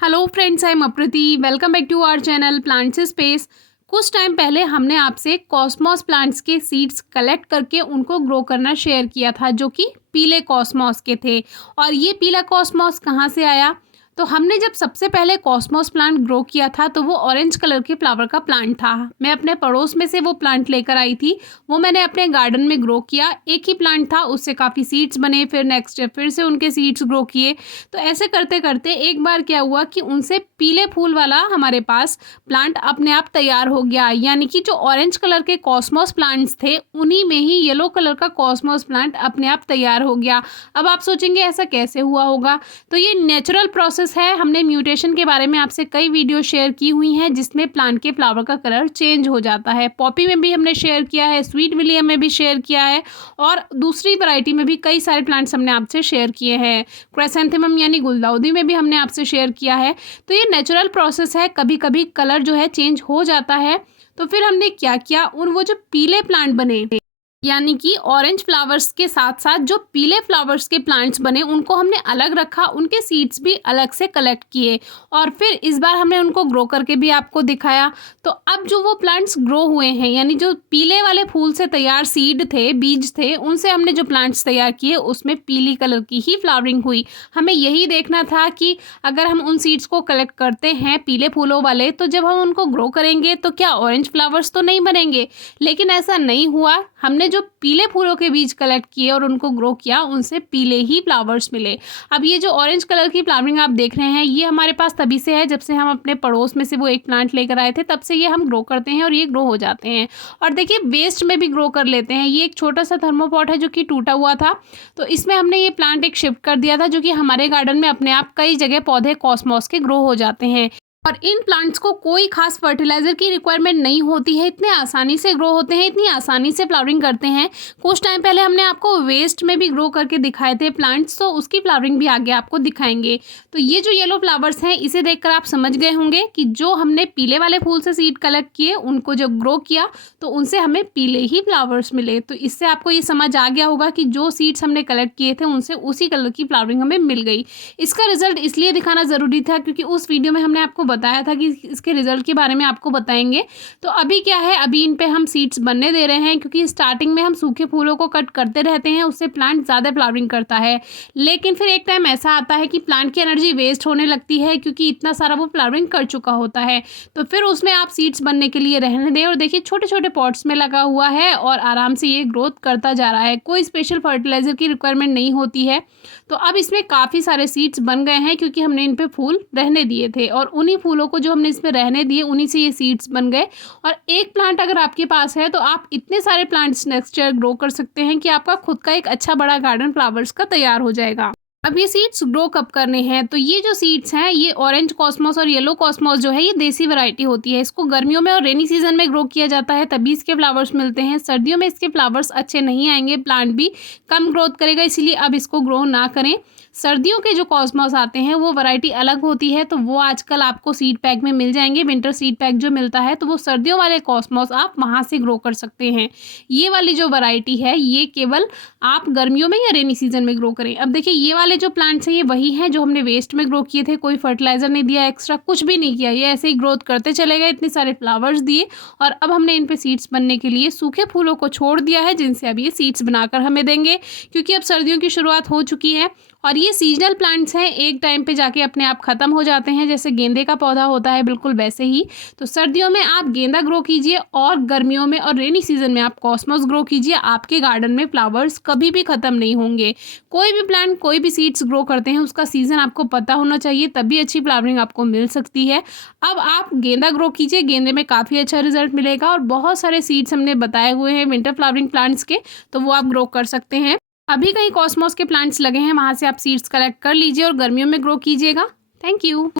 Hello friends, I am Aprati. Welcome back to our channel plants space. कुछ time पहले हमने आपसे कॉस्मॉस प्लांट्स के सीड्स कलेक्ट करके उनको ग्रो करना शेयर किया था, जो कि पीले कॉस्मॉस के थे। और ये पीला कॉस्मॉस कहाँ से आया? तो हमने जब सबसे पहले कॉस्मॉस प्लांट ग्रो किया था तो वो ऑरेंज कलर के फ्लावर का प्लांट था। मैं अपने पड़ोस में से वो प्लांट लेकर आई थी, वो मैंने अपने गार्डन में ग्रो किया। एक ही प्लांट था, उससे काफ़ी सीड्स बने, फिर नेक्स्ट फिर से उनके सीड्स ग्रो किए। तो ऐसे करते करते एक बार क्या हुआ कि उनसे पीले फूल वाला हमारे पास प्लांट अपने आप तैयार हो गया। यानी कि जो ऑरेंज कलर के कॉस्मॉस प्लांट्स थे उन्हीं में ही येलो कलर का कॉस्मॉस प्लांट अपने आप तैयार हो गया। अब आप सोचेंगे ऐसा कैसे हुआ होगा? तो ये नेचुरल प्रोसेस है। हमने म्यूटेशन के बारे में आपसे कई वीडियो शेयर की हुई हैं जिसमें प्लांट के फ्लावर का कलर चेंज हो जाता है। पॉपी में भी हमने शेयर किया है, स्वीट विलियम में भी शेयर किया है, और दूसरी वैरायटी में भी कई सारे प्लांट्स हमने आपसे शेयर किए हैं। क्राइसैंथेमम यानी गुलदाउदी में भी हमने आपसे शेयर किया है। तो ये नेचुरल प्रोसेस है, कभी कभी कलर जो है चेंज हो जाता है। तो फिर हमने क्या किया, उन वो जो पीले प्लांट बने यानी कि ऑरेंज फ्लावर्स के साथ साथ जो पीले फ्लावर्स के प्लांट्स बने उनको हमने अलग रखा, उनके सीड्स भी अलग से कलेक्ट किए और फिर इस बार हमने उनको ग्रो करके भी आपको दिखाया। तो अब जो वो प्लांट्स ग्रो हुए हैं, यानी जो पीले वाले फूल से तैयार सीड थे, बीज थे, उनसे हमने जो प्लांट्स तैयार किए उसमें पीली कलर की ही फ्लावरिंग हुई। हमें यही देखना था कि अगर हम उन सीड्स को कलेक्ट करते हैं पीले फूलों वाले, तो जब हम उनको ग्रो करेंगे तो क्या ऑरेंज फ्लावर्स तो नहीं बनेंगे? लेकिन ऐसा नहीं हुआ। हमने जो पीले फूलों के बीज कलेक्ट किए और उनको ग्रो किया, उनसे पीले ही फ्लावर्स मिले। अब ये जो ऑरेंज कलर की फ्लावरिंग आप देख रहे हैं, ये हमारे पास तभी से है जब से हम अपने पड़ोस में से वो एक प्लांट लेकर आए थे, तब से ये हम ग्रो करते हैं और ये ग्रो हो जाते हैं। और देखिए वेस्ट में भी ग्रो कर लेते हैं। ये एक छोटा सा थर्मोपॉट है जो कि टूटा हुआ था, तो इसमें हमने ये प्लांट एक शिफ्ट कर दिया था, जो कि हमारे गार्डन में अपने आप कई जगह पौधे कॉस्मॉस के ग्रो हो जाते हैं। और इन प्लांट्स को कोई खास फर्टिलाइजर की रिक्वायरमेंट नहीं होती है, इतने आसानी से ग्रो होते हैं, इतनी आसानी से फ्लावरिंग करते हैं। कुछ टाइम पहले हमने आपको वेस्ट में भी ग्रो करके दिखाए थे प्लांट्स, तो उसकी फ्लावरिंग भी आगे आपको दिखाएंगे। तो ये जो येलो फ्लावर्स हैं, इसे देखकर आप समझ गए होंगे कि जो हमने पीले वाले फूल से सीड कलेक्ट किए, उनको जब ग्रो किया तो उनसे हमें पीले ही फ्लावर्स मिले। तो इससे आपको ये समझ आ गया होगा कि जो सीड्स हमने कलेक्ट किए थे उनसे उसी कलर की फ्लावरिंग हमें मिल गई। इसका रिजल्ट इसलिए दिखाना ज़रूरी था क्योंकि उस वीडियो में हमने आपको बताया था कि इसके रिजल्ट के बारे में आपको बताएंगे। तो अभी क्या है, अभी इन पे हम सीड्स बनने दे रहे हैं, क्योंकि स्टार्टिंग में हम सूखे फूलों को कट करते रहते हैं, उससे प्लांट ज़्यादा फ्लावरिंग करता है। लेकिन फिर एक टाइम ऐसा आता है कि प्लांट की एनर्जी वेस्ट होने लगती है, क्योंकि इतना सारा वो फ्लावरिंग कर चुका होता है। तो फिर उसमें आप सीड्स बनने के लिए रहने दें। और देखिए छोटे छोटे पॉट्स में लगा हुआ है और आराम से ये ग्रोथ करता जा रहा है, कोई स्पेशल फर्टिलाइजर की रिक्वायरमेंट नहीं होती है। तो अब इसमें काफ़ी सारे सीड्स बन गए हैं, क्योंकि हमने इन पे फूल रहने दिए थे, और उन्हीं फूलों को जो हमने इसमें रहने दिए उन्हीं से ये सीड्स बन गए। और एक प्लांट अगर आपके पास है तो आप इतने सारे प्लांट्स नेक्स्ट ईयर ग्रो कर सकते हैं कि आपका खुद का एक अच्छा बड़ा गार्डन फ्लावर्स का तैयार हो जाएगा। अब ये सीड्स ग्रो कब करने हैं? तो ये जो सीड्स हैं, ये ऑरेंज कॉस्मॉस और येलो कॉस्मॉस जो है, ये देसी वैरायटी होती है। इसको गर्मियों में और रेनी सीजन में ग्रो किया जाता है, तभी इसके फ्लावर्स मिलते हैं। सर्दियों में इसके फ्लावर्स अच्छे नहीं आएंगे, प्लांट भी कम ग्रोथ करेगा, इसीलिए अब इसको ग्रो ना करें। सर्दियों के जो कॉस्मॉस आते हैं वो वैरायटी अलग होती है, तो वो आजकल आपको सीड पैक में मिल जाएंगे। विंटर सीड पैक जो मिलता है, तो वो सर्दियों वाले कॉस्मॉस आप वहाँ से ग्रो कर सकते हैं। ये वाली जो वैरायटी है, ये केवल आप गर्मियों में या रेनी सीजन में ग्रो करें। अब देखिए ये वाले जो प्लांट्स हैं, ये वही हैं जो हमने वेस्ट में ग्रो किए थे, कोई फर्टिलाइजर नहीं दिया, एक्स्ट्रा कुछ भी नहीं किया, ये ऐसे ही ग्रोथ करते चले गए, इतने सारे फ्लावर्स दिए। और अब हमने इन पे सीड्स बनने के लिए सूखे फूलों को छोड़ दिया है, जिनसे अब ये सीड्स बनाकर हमें देंगे, क्योंकि अब सर्दियों की शुरुआत हो चुकी है। और ये सीजनल प्लांट्स हैं, एक टाइम पे जाके अपने आप ख़त्म हो जाते हैं, जैसे गेंदे का पौधा होता है बिल्कुल वैसे ही। तो सर्दियों में आप गेंदा ग्रो कीजिए और गर्मियों में और रेनी सीजन में आप कॉस्मॉस ग्रो कीजिए। आपके गार्डन में फ्लावर्स कभी भी ख़त्म नहीं होंगे। कोई भी प्लांट, कोई भी सीड्स ग्रो करते हैं, उसका सीज़न आपको पता होना चाहिए, तभी अच्छी फ्लावरिंग आपको मिल सकती है। अब आप गेंदा ग्रो कीजिए, गेंदे में काफ़ी अच्छा रिजल्ट मिलेगा। और बहुत सारे सीड्स हमने बताए हुए हैं विंटर फ्लावरिंग प्लांट्स के, तो वो आप ग्रो कर सकते हैं। अभी कहीं कॉस्मॉस के प्लांट्स लगे हैं, वहाँ से आप सीड्स कलेक्ट कर लीजिए और गर्मियों में ग्रो कीजिएगा। Thank you.